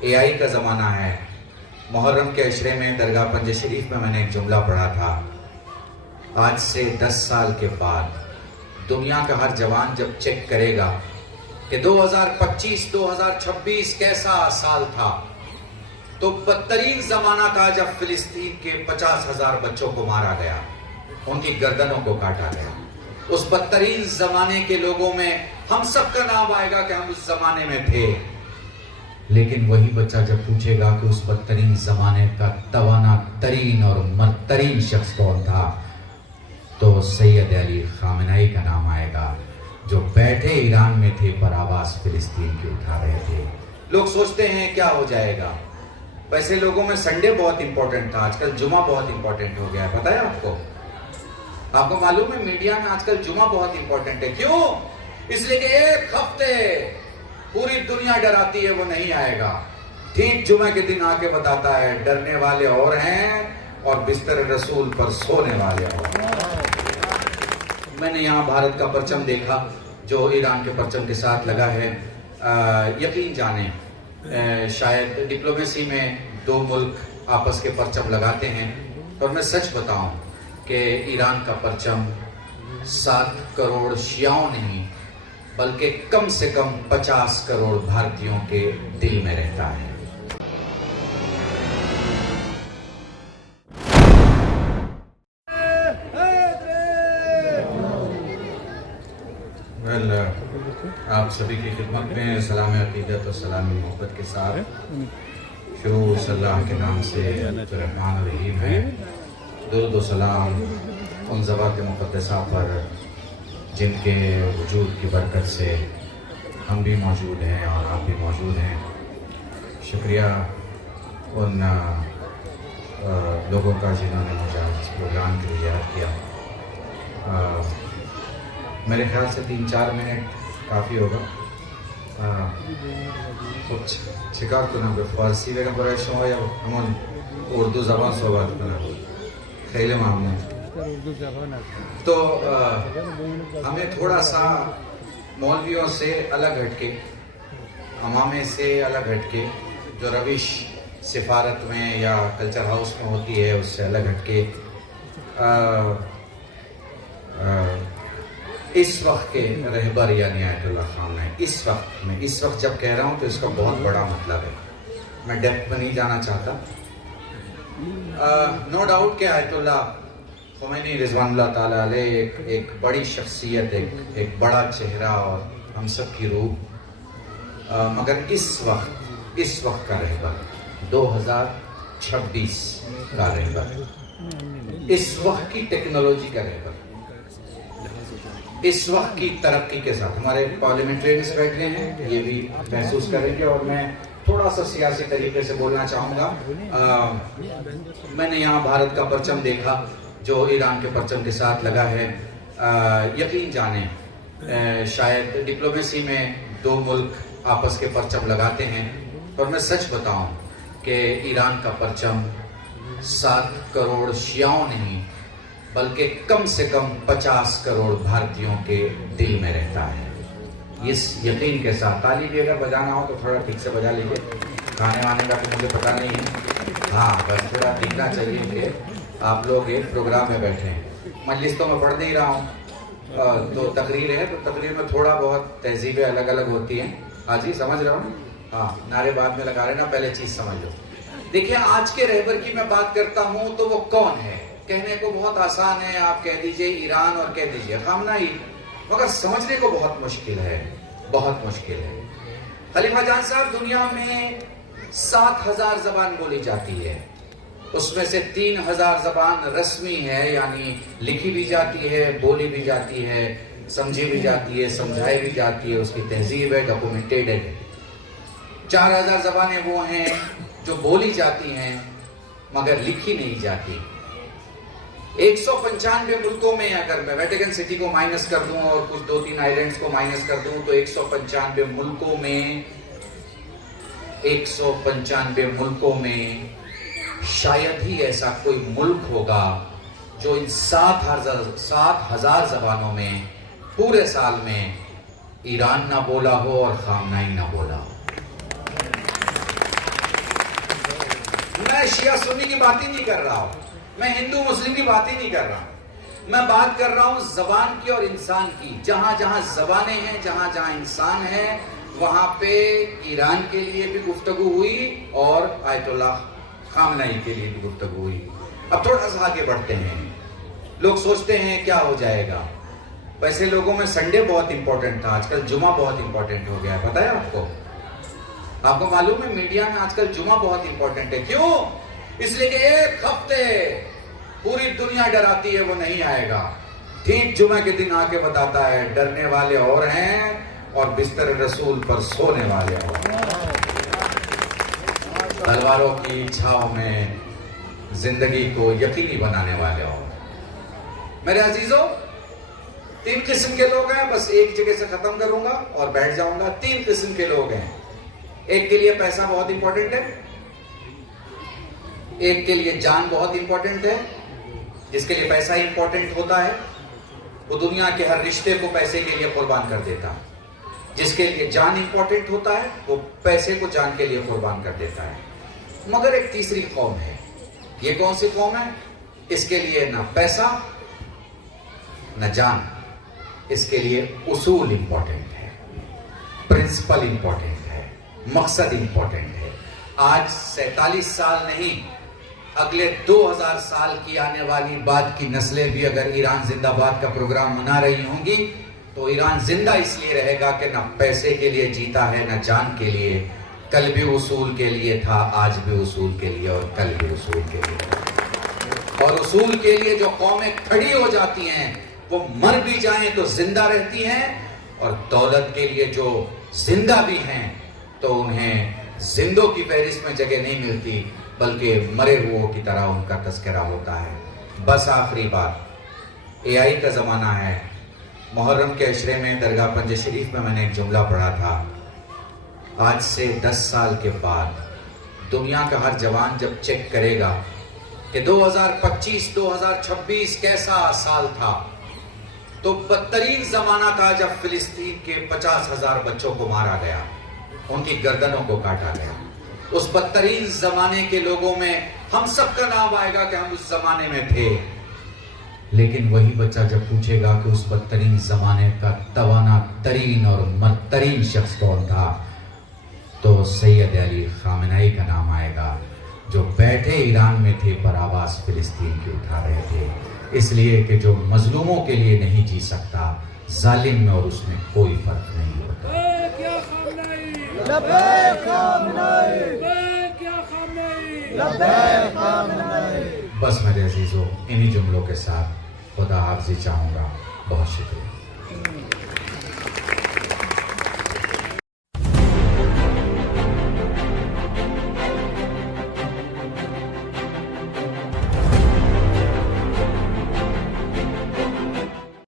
اے آئی کا زمانہ ہے. محرم کے عشرے میں درگاہ پنج شریف میں میں نے ایک جملہ پڑھا تھا. آج سے 10 سال کے بعد دنیا کا ہر جوان جب چیک کرے گا کہ 2025-2026 کیسا سال تھا، تو بدترین زمانہ تھا جب فلسطین کے 50,000 بچوں کو مارا گیا، ان کی گردنوں کو کاٹا گیا. اس بدترین زمانے کے لوگوں میں ہم سب کا نام آئے گا کہ ہم اس زمانے میں تھے. لیکن وہی بچہ جب پوچھے گا کہ اس بدترین زمانے کا توانا ترین اور مرترین شخص کون تھا، تو سید علی خامنہئی کا نام آئے گا، جو بیٹھے ایران میں تھے پر آواز فلسطین کی اٹھا رہے تھے. لوگ سوچتے ہیں کیا ہو جائے گا. ویسے لوگوں میں سنڈے بہت امپورٹنٹ تھا، آج کل جمعہ بہت امپورٹنٹ ہو گیا ہے. پتہ ہے آپ کو معلوم ہے میڈیا میں آج کل جمعہ بہت امپورٹنٹ ہے. کیوں؟ اس لیے کہ ایک ہفتے پوری دنیا ڈراتی ہے وہ نہیں آئے گا، ٹھیک جمعہ کے دن آ کے بتاتا ہے ڈرنے والے اور ہیں اور بستر رسول پر سونے والے اور. میں نے یہاں بھارت کا پرچم دیکھا جو ایران کے پرچم کے ساتھ لگا ہے. یقین جانیں شاید ڈپلومیسی میں دو ملک آپس کے پرچم لگاتے ہیں، اور میں سچ بتاؤں کہ ایران کا پرچم 7 کروڑ شیعوں نہیں بلکہ کم سے کم 50 کروڑ بھارتیوں کے دل میں رہتا ہے. آپ سبھی کی خدمت میں سلام عقیدت اور سلام محبت کے ساتھ شروع صلی اللہ کے نام سے رحمان الرحیم ہے. درود و سلام ان ذوات مقدسہ پر جن کے وجود کی برکت سے ہم بھی موجود ہیں اور آپ بھی موجود ہیں. شکریہ ان لوگوں کا جنہوں نے مجھے اس پروگرام کے لیے یاد کیا. میرے خیال سے 3-4 منٹ کافی ہوگا. کچھ چکار کنم به فارسی بگم برای شما یا همون اردو زبان صحبت کنم؟ خیلی ممنون. تو ہمیں تھوڑا سا مولویوں سے الگ ہٹ کے، امامے سے الگ ہٹ کے، جو روش سفارت میں یا کلچر ہاؤس میں ہوتی ہے اس سے الگ ہٹ کے اس وقت کے رہبر یعنی آیت اللہ خامنہئی، اس وقت جب کہہ رہا ہوں تو اس کا بہت بڑا مطلب ہے. میں ڈیپتھ میں نہیں جانا چاہتا. نو ڈاؤٹ کہ آیت اللہ خمینی رضوان اللہ تعالیٰ علیہ ایک بڑی شخصیت، ایک بڑا چہرہ اور ہم سب کی روح. مگر اس وقت کا رہبر، 2026 کا رہبر، اس وقت کی ٹیکنالوجی کا رہبر، اس وقت کی ترقی کے ساتھ ہمارے پارلیمنٹرینز بیٹھ رہے ہیں، یہ بھی محسوس کریں گے. اور میں تھوڑا سا سیاسی طریقے سے بولنا چاہوں گا. میں نے یہاں بھارت کا پرچم دیکھا جو ایران کے پرچم کے ساتھ لگا ہے. یقین جانیں شاید ڈپلومیسی میں دو ملک آپس کے پرچم لگاتے ہیں، اور میں سچ بتاؤں کہ ایران کا پرچم 7 کروڑ شیعوں نہیں بلکہ کم سے کم 50 کروڑ بھارتیوں کے دل میں رہتا ہے. اس یقین کے ساتھ تالی بھی اگر بجانا ہو تو تھوڑا ٹھیک سے بجا لیجیے. کھانے وانے کا تو مجھے پتہ نہیں ہے، ہاں بس تھوڑا ٹھیکنا چاہیے کہ آپ لوگ ایک پروگرام میں بیٹھے ہیں. مجلس تو میں پڑھ نہیں رہا ہوں، تو تقریر ہے، تو تقریر میں تھوڑا بہت تہذیبیں الگ الگ ہوتی ہیں. ہاں جی سمجھ رہا ہوں. ہاں نعرے بعد میں لگا رہے نا، پہلے چیز سمجھ لو. دیکھیں آج کے رہبر کی میں بات کرتا ہوں تو وہ کون ہے؟ کہنے کو بہت آسان ہے، آپ کہہ دیجئے ایران اور کہہ دیجئے خامنہئی، مگر سمجھنے کو بہت مشکل ہے، بہت مشکل ہے. خلیفہ جان صاحب، دنیا میں 7,000 زبان بولی جاتی ہے، اس میں سے 3,000 زبان رسمی ہے، یعنی لکھی بھی جاتی ہے، بولی بھی جاتی ہے، سمجھی بھی جاتی ہے، سمجھائی بھی جاتی ہے، اس کی تہذیب ہے، ڈاکومنٹیڈ ہے. 4,000 زبانیں وہ ہیں جو بولی جاتی ہیں مگر لکھی نہیں جاتی. 195 ملکوں میں اگر میں ویٹیکن سٹی کو مائنس کر دوں اور کچھ 2-3 آئیلینڈز کو مائنس کر دوں تو 195 ملکوں میں شاید ہی ایسا کوئی ملک ہوگا جو ان 7,000 زبانوں میں پورے سال میں ایران نہ بولا ہو اور خامنہئی نہ بولا ہو. شیعہ سنی کی بات ہی نہیں کر رہا ہوں، میں ہندو مسلم کی بات ہی نہیں کر رہا ہوں، میں بات کر رہا ہوں زبان کی اور انسان کی۔ جہاں جہاں زبانیں ہیں، جہاں جہاں انسان ہے، وہاں پہ ایران کے لیے بھی گفتگو ہوئی اور آیت اللہ خامنہئی کے لیے بھی گفتگو ہوئی۔ اب تھوڑا سا آگے بڑھتے ہیں۔ لوگ سوچتے ہیں کیا ہو جائے گا، ویسے لوگوں میں سنڈے بہت امپورٹنٹ تھا، آج کل جمعہ بہت امپورٹنٹ ہو گیا ہے، پتہ ہے آپ کو؟ آپ کو معلوم ہے میڈیا میں آج کل جمعہ بہت امپورٹنٹ ہے، کیوں؟ اس لیے کہ ایک ہفتے پوری دنیا ڈراتی ہے وہ نہیں آئے گا، ٹھیک جمعہ کے دن آ کے بتاتا ہے ڈرنے والے اور ہیں اور بستر رسول پر سونے والے اور ہیں، تلواروں کی چھاؤں میں زندگی کو یقینی بنانے والے اور۔ میرے عزیزوں، 3 قسم کے لوگ ہیں، بس ایک جگہ سے ختم کروں گا اور بیٹھ جاؤں گا۔ 3 قسم کے لوگ ہیں۔ ایک کے لیے پیسہ بہت امپورٹنٹ ہے، ایک کے لیے جان بہت امپورٹنٹ ہے، جس کے لیے پیسہ امپورٹنٹ ہوتا ہے وہ دنیا کے ہر رشتے کو پیسے کے لیے قربان کر دیتا ہے، جس کے لیے جان امپورٹنٹ ہوتا ہے وہ پیسے کو جان کے لیے قربان کر دیتا ہے۔ مگر ایک تیسری قوم ہے، یہ کون سی قوم ہے؟ اس کے لیے نہ پیسہ نہ جان، اس کے لیے اصول امپورٹنٹ ہے، پرنسپل امپورٹنٹ ہے، مقصد امپورٹنٹ ہے۔ آج 47 سال نہیں، اگلے 2000 سال کی آنے والی بعد کی نسلیں بھی اگر ایران زندہ باد کا پروگرام منا رہی ہوں گی تو ایران زندہ اس لیے رہے گا کہ نہ پیسے کے لیے جیتا ہے نہ جان کے لیے، کل بھی اصول کے لیے تھا، آج بھی اصول کے لیے اور کل بھی اصول کے لیے۔ اور اصول کے لیے جو قومیں کھڑی ہو جاتی ہیں وہ مر بھی جائیں تو زندہ رہتی ہیں، اور دولت کے لیے جو زندہ بھی ہیں تو انہیں زندوں کی فہرست میں جگہ نہیں ملتی بلکہ مرے ہوئوں کی طرح ان کا تذکرہ ہوتا ہے۔ بس آخری بات، اے آئی کا زمانہ ہے۔ محرم کے عشرے میں درگاہ پنج شریف میں نے ایک جملہ پڑھا تھا، آج سے 10 سال کے بعد دنیا کا ہر جوان جب چیک کرے گا کہ 2025 2026 کیسا سال تھا، تو بدترین زمانہ تھا جب فلسطین کے 50,000 بچوں کو مارا گیا، ان کی گردنوں کو کاٹا گیا۔ اس بدترین زمانے کے لوگوں میں ہم سب کا نام آئے گا کہ ہم اس زمانے میں تھے، لیکن وہی بچہ جب پوچھے گا کہ اس بدترین زمانے کا توانا ترین اور مرترین شخص کون تھا، تو سید علی خامنہئی کا نام آئے گا، جو بیٹھے ایران میں تھے پر آواز فلسطین کی اٹھا رہے تھے، اس لیے کہ جو مظلوموں کے لیے نہیں جی سکتا، ظالم میں اور اس میں کوئی فرق نہیں ہوتا۔ بس میرے عزیزوں، انہی جملوں کے ساتھ خدا حافظی چاہوں گا۔ بہت شکریہ۔